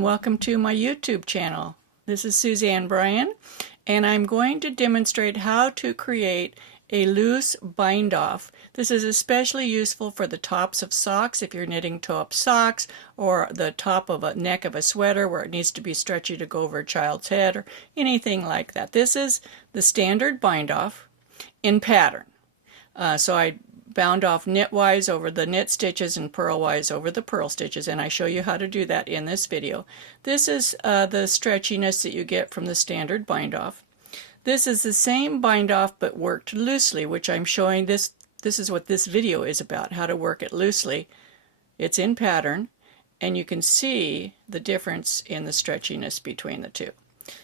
and welcome to my YouTube channel. This is Suzanne Bryan, and I'm going to demonstrate how to create a loose bind off. This is especially useful for the tops of socks if you're knitting toe-up socks, or the top of a neck of a sweater where it needs to be stretchy to go over a child's head, or anything like that. This is the standard bind off in pattern. So I bound off knitwise over the knit stitches and purlwise over the purl stitches, and I show you how to do that in this video. This is the stretchiness that you get from the standard bind off. This is the same bind off but worked loosely, which I'm showing. This is what this video is about, how to work it loosely. It's in pattern, and you can see the difference in the stretchiness between the two.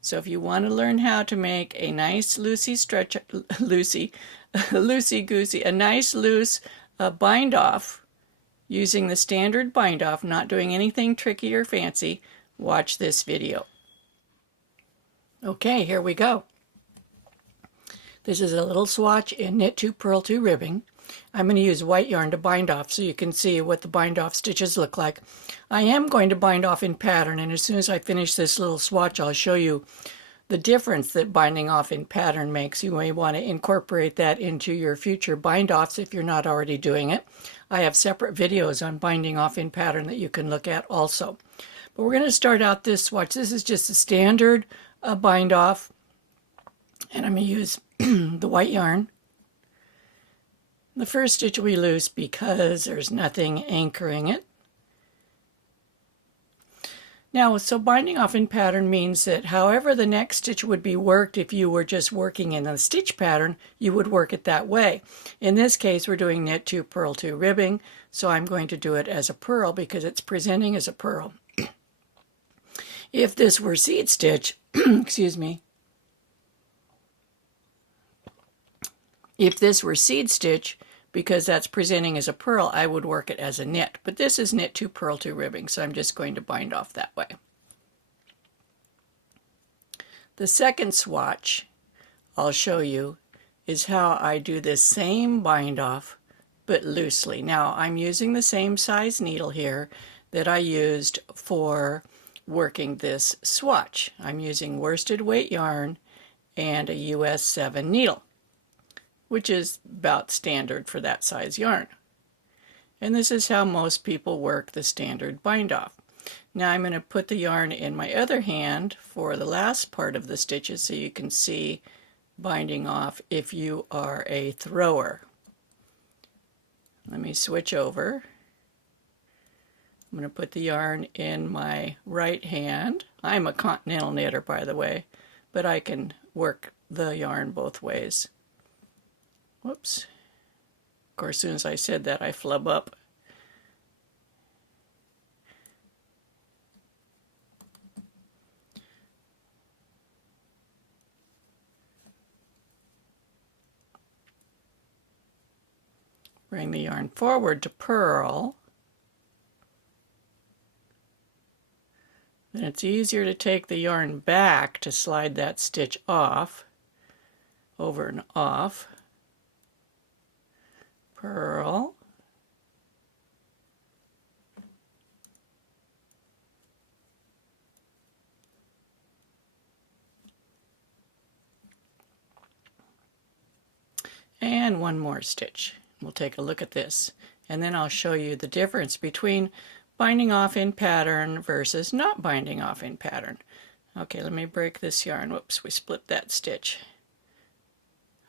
So if you want to learn how to make a nice loosey-goosey, a nice loose bind off using the standard bind off, not doing anything tricky or fancy, watch this video. Okay, here we go. This is a little swatch in knit 2 purl 2 ribbing. I'm going to use white yarn to bind off so you can see what the bind off stitches look like. I am going to bind off in pattern, and as soon as I finish this little swatch I'll show you the difference that binding off in pattern makes. You may want to incorporate that into your future bind offs if you're not already doing it. I have separate videos on binding off in pattern that you can look at also. But we're going to start out this swatch. This is just a standard bind off, and I'm going to use the white yarn. The first stitch will be loose because there's nothing anchoring it. Now, so binding off in pattern means that however the next stitch would be worked if you were just working in a stitch pattern, you would work it that way. In this case, we're doing knit 2 purl 2 ribbing, so I'm going to do it as a purl because it's presenting as a purl. If this were seed stitch, excuse me, if this were seed stitch, because that's presenting as a purl, I would work it as a knit. But this is knit 2 purl 2 ribbing, so I'm just going to bind off that way. The second swatch I'll show you is how I do this same bind off, but loosely. Now, I'm using the same size needle here that I used for working this swatch. I'm using worsted weight yarn and a US 7 needle, which is about standard for that size yarn. And this is how most people work the standard bind off. Now I'm going to put the yarn in my other hand for the last part of the stitches so you can see binding off if you are a thrower. Let me switch over. I'm going to put the yarn in my right hand. I'm a continental knitter, by the way, but I can work the yarn both ways. Whoops. Of course, as soon as I said that, I flub up. Bring the yarn forward to purl. Then it's easier to take the yarn back to slide that stitch off, over and off. Purl, and one more stitch. We'll take a look at this, and then I'll show you the difference between binding off in pattern versus not binding off in pattern. Okay, let me break this yarn. Whoops, we split that stitch.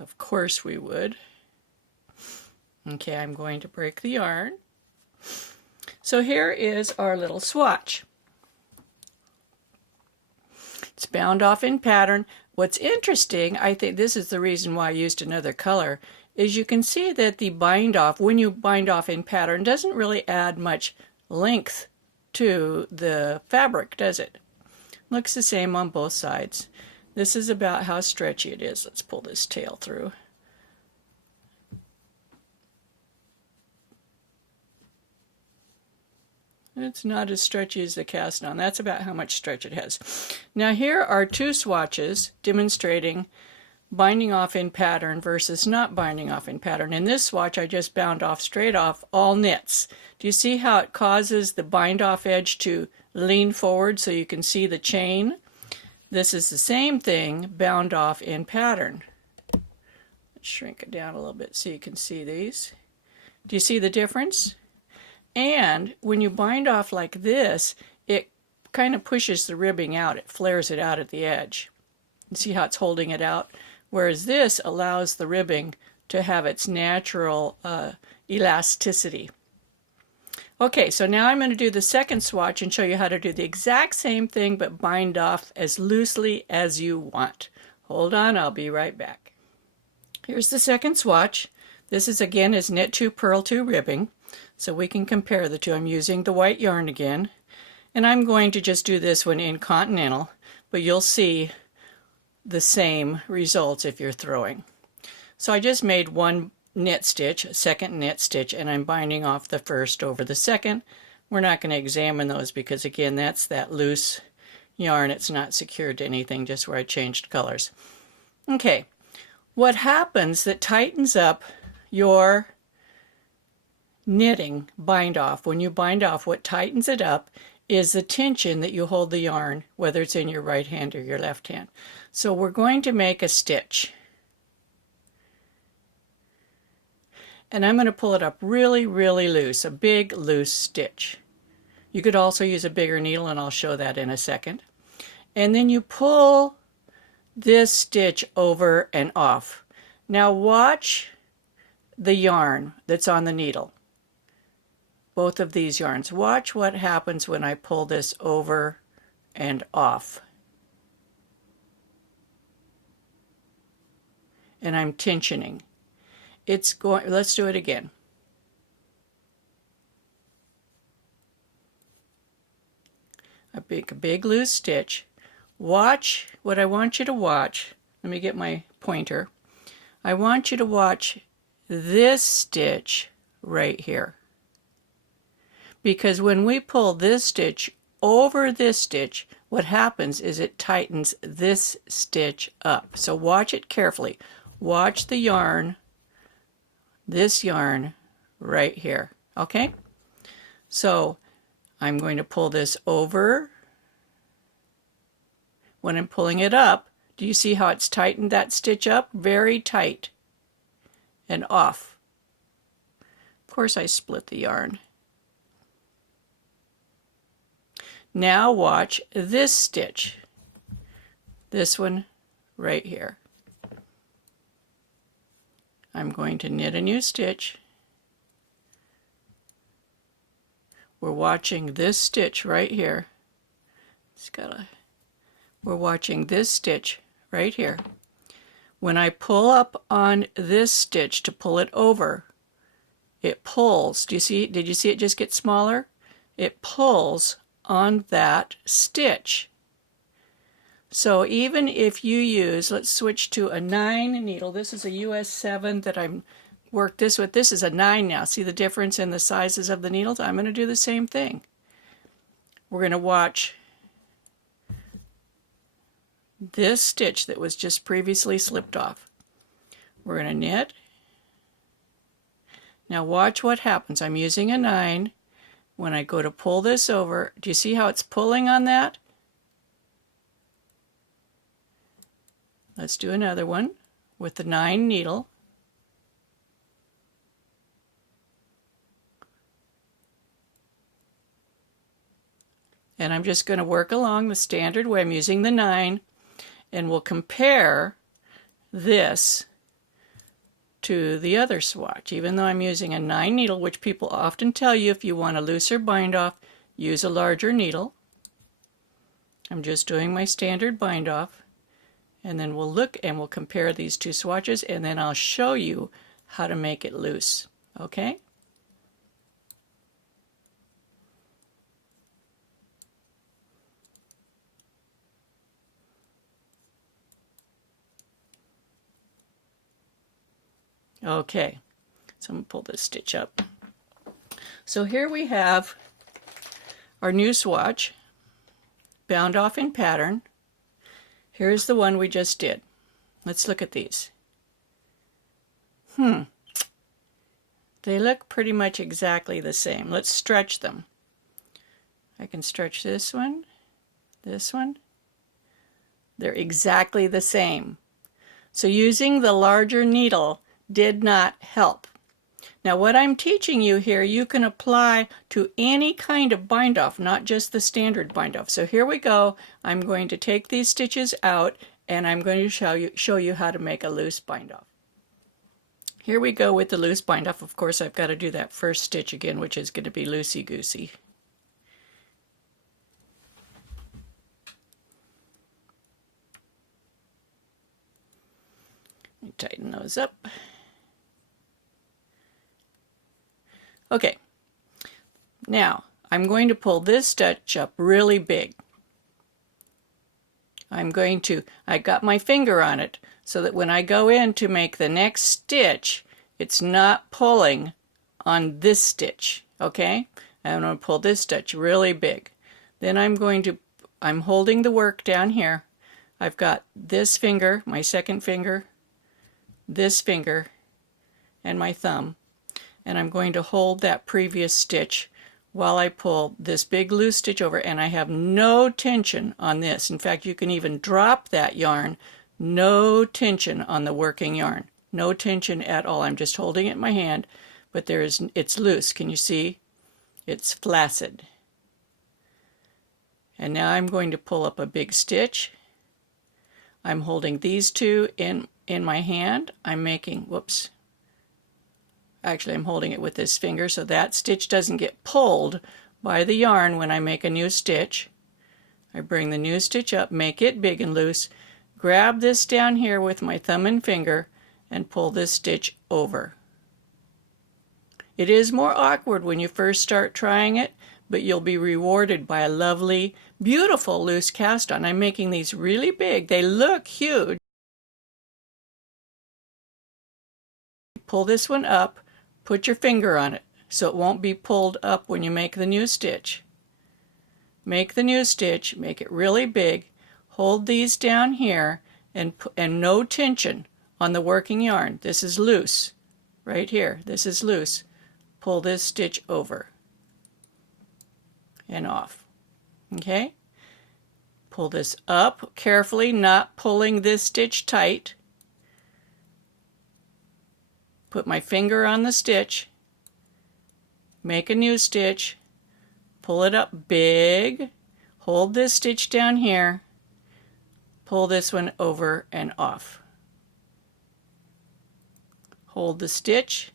Of course we would. Okay, I'm going to break the yarn. So here is our little swatch. It's bound off in pattern. What's interesting, I think this is the reason why I used another color, is you can see that the bind off, when you bind off in pattern, doesn't really add much length to the fabric, does it? Looks the same on both sides. This is about how stretchy it is. Let's pull this tail through. It's not as stretchy as the cast on. That's about how much stretch it has. Now here are two swatches demonstrating binding off in pattern versus not binding off in pattern. In this swatch, I just bound off straight off all knits. Do you see how it causes the bind off edge to lean forward so you can see the chain? This is the same thing bound off in pattern. Let's shrink it down a little bit so you can see these. Do you see the difference? And when you bind off like this, it kind of pushes the ribbing out. It flares it out at the edge. You see how it's holding it out? Whereas this allows the ribbing to have its natural elasticity. Okay, so now I'm going to do the second swatch and show you how to do the exact same thing but bind off as loosely as you want. Hold on, I'll be right back. Here's the second swatch. This is again is knit 2 purl 2 ribbing, so we can compare the two. I'm using the white yarn again, and I'm going to just do this one in continental, but you'll see the same results if you're throwing. So I just made one knit stitch, a second knit stitch, and I'm binding off the first over the second. We're not going to examine those because again that's that loose yarn. It's not secured to anything, just where I changed colors. Okay, what happens that tightens up your knitting bind off, when you bind off, what tightens it up is the tension that you hold the yarn, whether it's in your right hand or your left hand. So we're going to make a stitch. And I'm going to pull it up really, really loose, a big loose stitch. You could also use a bigger needle, and I'll show that in a second. And then you pull this stitch over and off. Now watch the yarn that's on the needle. Both of these yarns. Watch what happens when I pull this over and off. And I'm tensioning. It's going, let's do it again. A big loose stitch. Watch what I want you to watch. Let me get my pointer. I want you to watch this stitch right here. Because when we pull this stitch over this stitch, what happens is it tightens this stitch up. So watch it carefully. Watch the yarn, this yarn right here. Okay? So I'm going to pull this over. When I'm pulling it up, do you see how it's tightened that stitch up? Very tight. And off. Of course I split the yarn. Now watch this stitch. This one right here. I'm going to knit a new stitch. We're watching this stitch right here. We're watching this stitch right here. When I pull up on this stitch to pull it over, it pulls. Do you see? Did you see it just get smaller? It pulls on that stitch. So even if you use, let's switch to a 9 needle. This is a US 7 that I'm worked this with. This is a 9 now. See the difference in the sizes of the needles? I'm going to do the same thing. We're going to watch this stitch that was just previously slipped off. We're going to knit. Now watch what happens. I'm using a 9. When I go to pull this over, do you see how it's pulling on that? Let's do another one with the 9 needle. And I'm just going to work along the standard way. I'm using the 9, and we'll compare this to the other swatch. Even though I'm using a 9 needle, which people often tell you if you want a looser bind off, use a larger needle. I'm just doing my standard bind off. And then we'll look and we'll compare these two swatches, and then I'll show you how to make it loose. Okay? Okay, so I'm going to pull this stitch up. So here we have our new swatch, bound off in pattern. Here's the one we just did. Let's look at these. They look pretty much exactly the same. Let's stretch them. I can stretch this one, this one. They're exactly the same. So using the larger needle did not help. Now what I'm teaching you here, you can apply to any kind of bind off, not just the standard bind off. So here we go. I'm going to take these stitches out and I'm going to show you how to make a loose bind off. Here we go with the loose bind off. Of course, I've got to do that first stitch again, which is going to be loosey-goosey. Tighten those up. Okay, now I'm going to pull this stitch up really big. I got my finger on it so that when I go in to make the next stitch, it's not pulling on this stitch, okay? I'm going to pull this stitch really big. Then I'm holding the work down here. I've got this finger, my second finger, this finger, and my thumb. And I'm going to hold that previous stitch while I pull this big loose stitch over, and I have no tension on this. In fact, you can even drop that yarn. No tension on the working yarn. No tension at all. I'm just holding it in my hand, but it's loose. Can you see? It's flaccid. And now I'm going to pull up a big stitch. I'm holding these two in my hand. I'm making, whoops. Actually, I'm holding it with this finger so that stitch doesn't get pulled by the yarn when I make a new stitch. I bring the new stitch up, make it big and loose, grab this down here with my thumb and finger, and pull this stitch over. It is more awkward when you first start trying it, but you'll be rewarded by a lovely, beautiful loose cast on. I'm making these really big. They look huge. Pull this one up. Put your finger on it so it won't be pulled up when you make the new stitch. Make the new stitch, make it really big, hold these down here, and no tension on the working yarn. This is loose, right here. This is loose. Pull this stitch over and off. Okay? Pull this up carefully, not pulling this stitch tight. Put my finger on the stitch, make a new stitch, pull it up big, hold this stitch down here, pull this one over and off. Hold the stitch,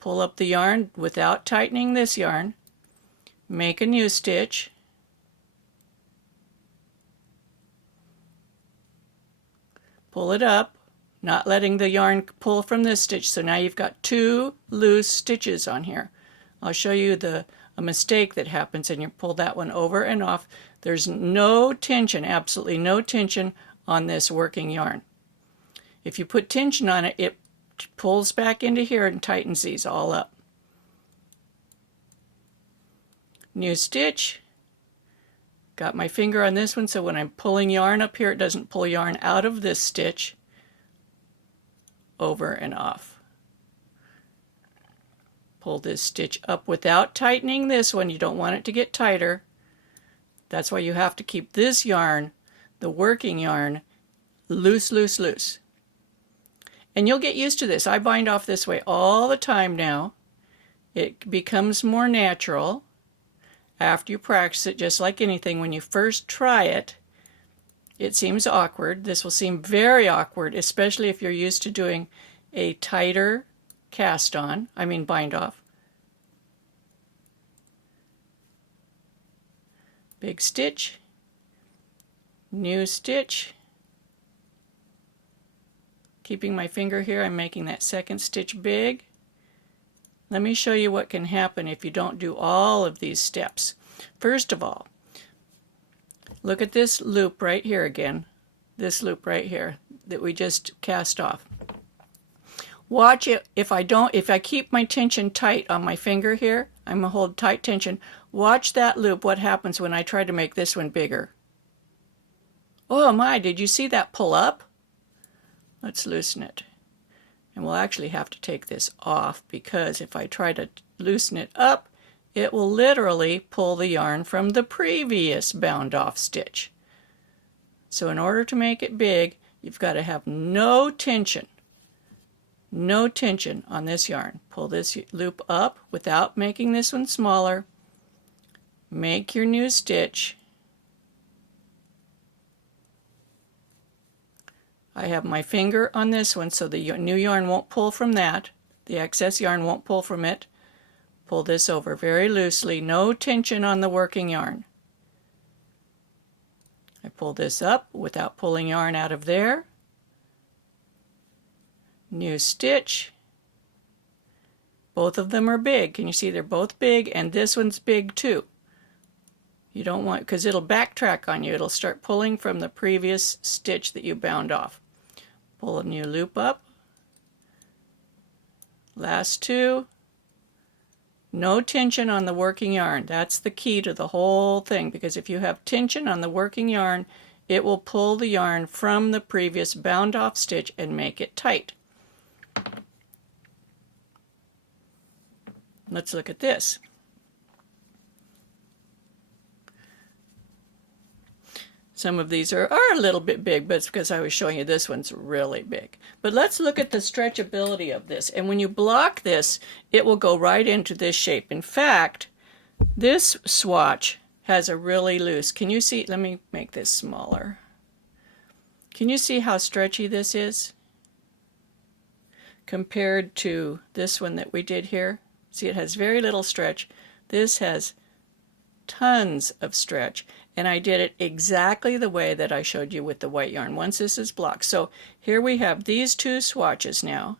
pull up the yarn without tightening this yarn, make a new stitch, pull it up, not letting the yarn pull from this stitch. So now you've got two loose stitches on here. I'll show you a mistake that happens, and you pull that one over and off. There's no tension, absolutely no tension on this working yarn. If you put tension on it, it pulls back into here and tightens these all up. New stitch. Got my finger on this one, so when I'm pulling yarn up here, it doesn't pull yarn out of this stitch. Over and off. Pull this stitch up without tightening this one. You don't want it to get tighter. That's why you have to keep this yarn, the working yarn, loose, loose, loose. And you'll get used to this. I bind off this way all the time now. It becomes more natural after you practice it, just like anything. When you first try it, it seems awkward. This will seem very awkward, especially if you're used to doing a tighter bind off. Big stitch, new stitch. Keeping my finger here, I'm making that second stitch big. Let me show you what can happen if you don't do all of these steps. First of all, look at this loop right here again, this loop right here that we just cast off. Watch it. If I keep my tension tight on my finger here, I'm going to hold tight tension. Watch that loop, what happens when I try to make this one bigger. Oh my, did you see that pull up? Let's loosen it. And we'll actually have to take this off, because if I try to loosen it up, it will literally pull the yarn from the previous bound off stitch. So in order to make it big, you've got to have no tension. No tension on this yarn. Pull this loop up without making this one smaller. Make your new stitch. I have my finger on this one so the new yarn won't pull from that. The excess yarn won't pull from it. Pull this over very loosely. No tension on the working yarn. I pull this up without pulling yarn out of there. New stitch. Both of them are big. Can you see they're both big, and this one's big too. You don't want, because it'll backtrack on you. It'll start pulling from the previous stitch that you bound off. Pull a new loop up. Last two. No tension on the working yarn. That's the key to the whole thing, because if you have tension on the working yarn, it will pull the yarn from the previous bound off stitch and make it tight. Let's look at this. Some of these are a little bit big, but it's because I was showing you this one's really big. But let's look at the stretchability of this. And when you block this, it will go right into this shape. In fact, this swatch has a really loose, can you see, let me make this smaller. Can you see how stretchy this is compared to this one that we did here? See, it has very little stretch. This has tons of stretch, and I did it exactly the way that I showed you with the white yarn once this is blocked. So here we have these two swatches now.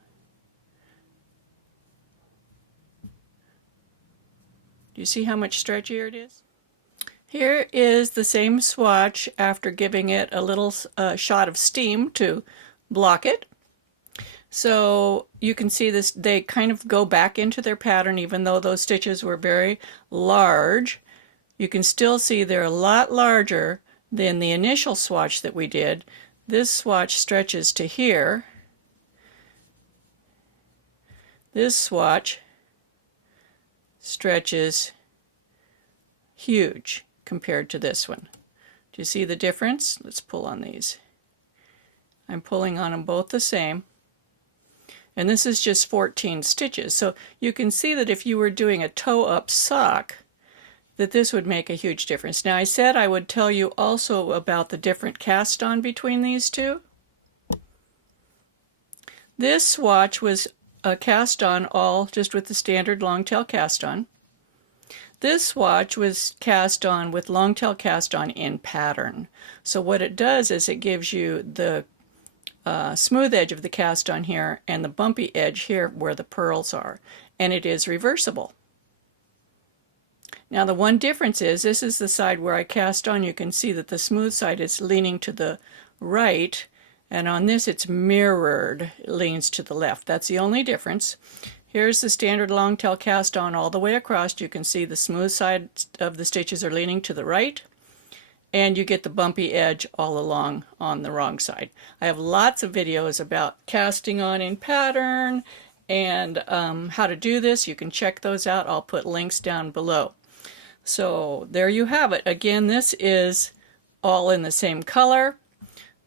Do you see how much stretchier it is? Here is the same swatch after giving it a little shot of steam to block it. So you can see this, they kind of go back into their pattern even though those stitches were very large. You can still see they're a lot larger than the initial swatch that we did. This swatch stretches to here. This swatch stretches huge compared to this one. Do you see the difference? Let's pull on these. I'm pulling on them both the same. And this is just 14 stitches. So you can see that if you were doing a toe-up sock, that this would make a huge difference. Now I said I would tell you also about the different cast on between these two. This swatch was cast on all just with the standard long tail cast on. This swatch was cast on with long tail cast on in pattern. So what it does is it gives you the smooth edge of the cast on here and the bumpy edge here where the pearls are, and it is reversible. Now the one difference is this is the side where I cast on. You can see that the smooth side is leaning to the right, and on this it's mirrored, it leans to the left. That's the only difference. Here's the standard long tail cast on all the way across. You can see the smooth side of the stitches are leaning to the right, and you get the bumpy edge all along on the wrong side. I have lots of videos about casting on in pattern and how to do this. You can check those out. I'll put links down below. So there you have it. Again, this is all in the same color.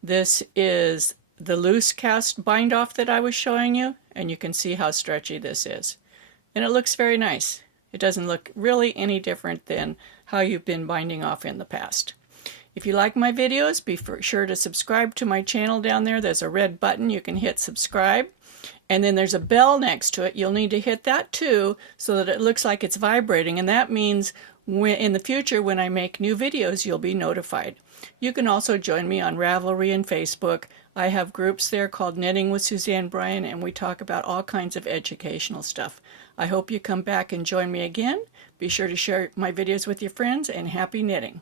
This is the loose cast bind off that I was showing you, and you can see how stretchy this is. And it looks very nice. It doesn't look really any different than how you've been binding off in the past. If you like my videos, be sure to subscribe to my channel down there. There's a red button. You can hit subscribe. And then there's a bell next to it. You'll need to hit that too so that it looks like it's vibrating. And that means in the future when I make new videos, you'll be notified. You can also join me on Ravelry and Facebook. I have groups there called Knitting with Suzanne Bryan, and we talk about all kinds of educational stuff. I hope you come back and join me again. Be sure to share my videos with your friends, and happy knitting.